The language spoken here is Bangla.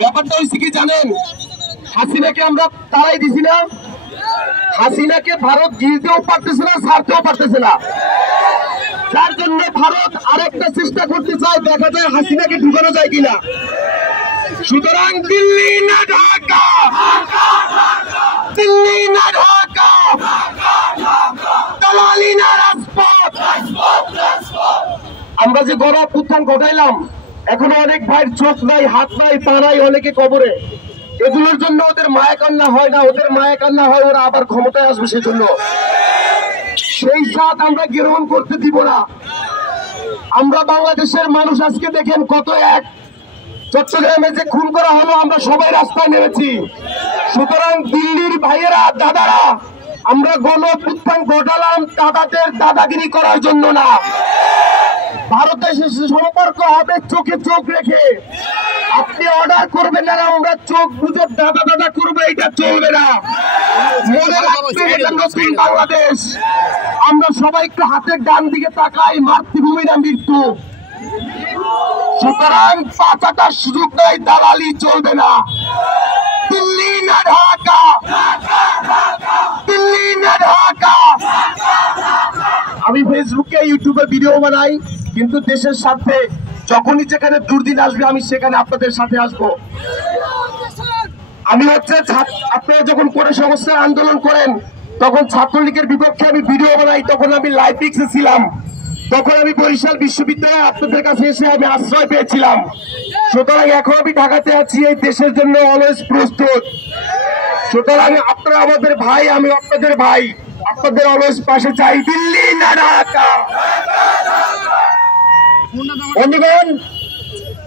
ব্যাপারটা হয়েছে কি জানেন, হাসিনাকে আমরা তাড়াই দিছি না, হাসিনাকে ভারত গিলতেও পারতেছে না, ছাড়তেও পারতেছে না। যার জন্য ভারত আরেকটা চেষ্টা করতে চায়, দেখা যায় হাসিনাকে ঢুকানো যায় কিনা। সুতরাং দিল্লি না ঢাকা, দিল্লি না ঢাকা, দালালি না রাজপথ। আমরা যে গণ অভ্যুত্থান ঘটাইলাম, এখনো অনেক ভাইয়ের চোখ নাই, হাত নাই, পা নাই, অনেকে কবরে। এগুলোর জন্য ওদের মায়া কান্না হয় না, ওদের মায়া কান্না হয় ওরা আবার ক্ষমতায় আসবে সেজন্য। সেই সাথ আমরা গ্রহণ করতে দিব না। আমরা বাংলাদেশের মানুষ আজকে দেখেন কত এক। চট্টগ্রামে যে খুন করা হলো, আমরা সবাই রাস্তায় নেমেছি। সুতরাং দিল্লির ভাইয়েরা, দাদারা, আমরা গণ অভ্যুত্থান ঘটালাম দাদাদের দাদাগিরি করার জন্য না। ভারতের সাথে সম্পর্ক হবে চোখে চোখ রেখে। আপনি অর্ডার করবেন না, আমরা চোখ বুঝে দাদা দাদা করবো, এটা চলবে না। মনে রাখবেন এটা নতুন বাংলাদেশ। আমরা সবাই একটু হাতের ডান দিকে তাকাই, মাতৃভূমি না মৃত্যু। সুতরাং পাঁচাটার সুযোগ নাই, দালালি চলবে না। দিল্লি না ঢাকা, দিল্লি না ঢাকা। আমি ফেসবুকে ইউটিউবে ভিডিও বানাই, কিন্তু দেশের সাথে যখনই যেখানে দুর্দিন আসবে আমি সেখানে আপনাদের সাথে আসবো। আমি আপনারা যখন কোন সমস্যার আন্দোলন করেন তখন ছাত্রলীগের বিপক্ষে আমি ভিডিও বানাই, তখন আমি লাইভ পিক্সে ছিলাম, তখন আমি বরিশাল বিশ্ববিদ্যালয়ে আপনাদের কাছে এসে আমি আশ্রয় পেয়েছিলাম। সুতরাং এখন আমি ঢাকাতে আছি, এই দেশের জন্য অলওয়েজ প্রস্তুত। সুতরাং আপনারা আমাদের ভাই, আমি আপনাদের ভাই, আপনাদের অলওয়েজ পাশে চাই। দিল্লি না ঢাকা। বন্ধুগণ,